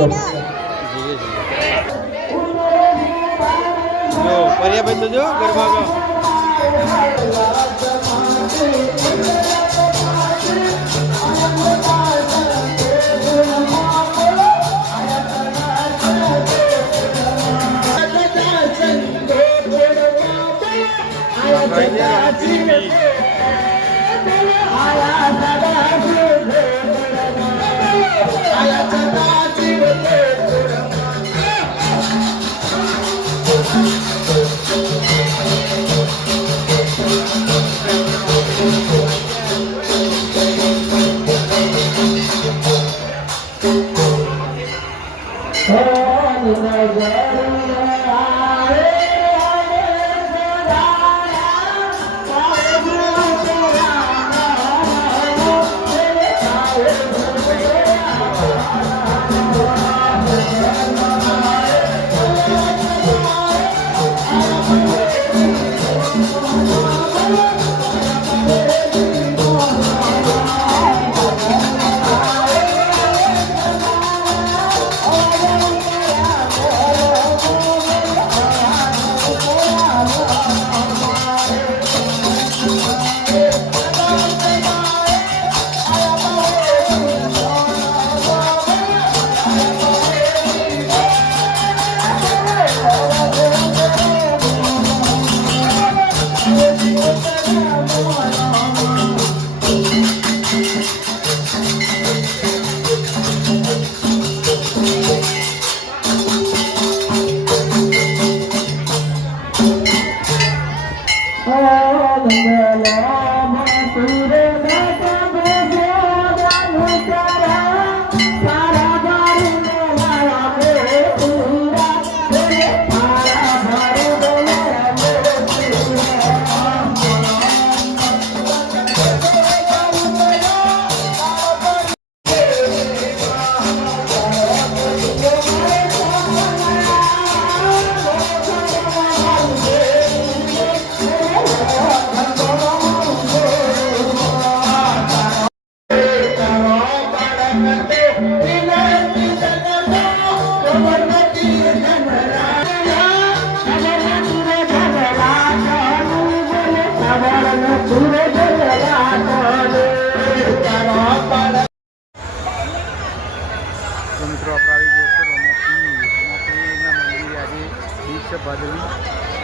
જો પર્યાભાઈ તો જો ગરબા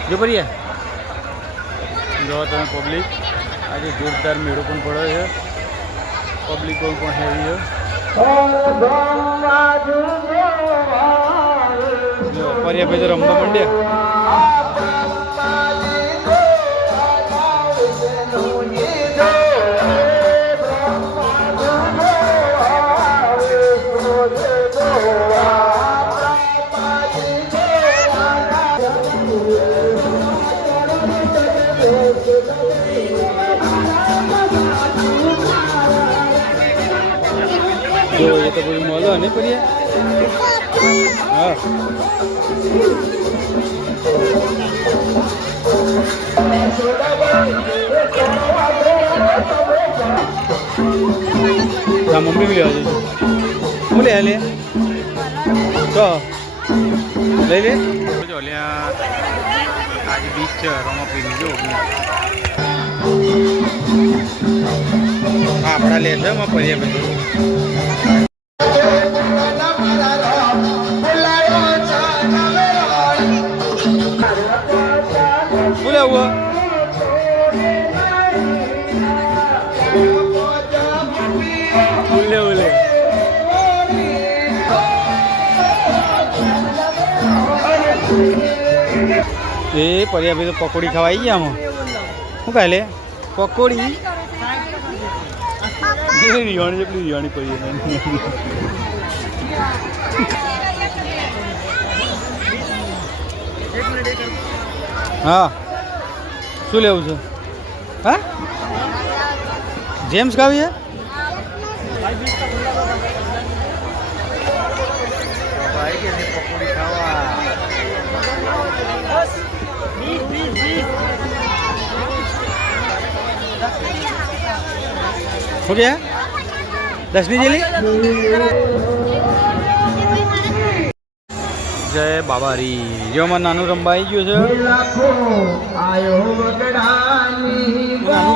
जो परिए जो તમે પબ્લિક આજે જોરદાર મેળો પણ પડ્યો છે પબ્લિક પણ હેવી છે જો પરિયા ભાઈ તો રમવા માંડ્યા जो ये तो कोई मॉल है नहीं परिया हाँ हाँ मम्मी भी आ जाए बोले ले तो ले ले जो ले आज बीच रोमा पी जो हाँ अपना ले जाओ मैं परिया में बोले हुआ बोले बोले ये परिया भी तो पकोड़ी खवाई गया हम શું કહે લે પકોડી રીવાણી જેટલી રીવાણી પડી હા શું લેવું છે હા જેમ્સ ખાવી છે પકોડી ખાવા हो गया 10 नहीं जली જય બાબારી જેમાં નાનું રંબા આવી ગયું છે નાનું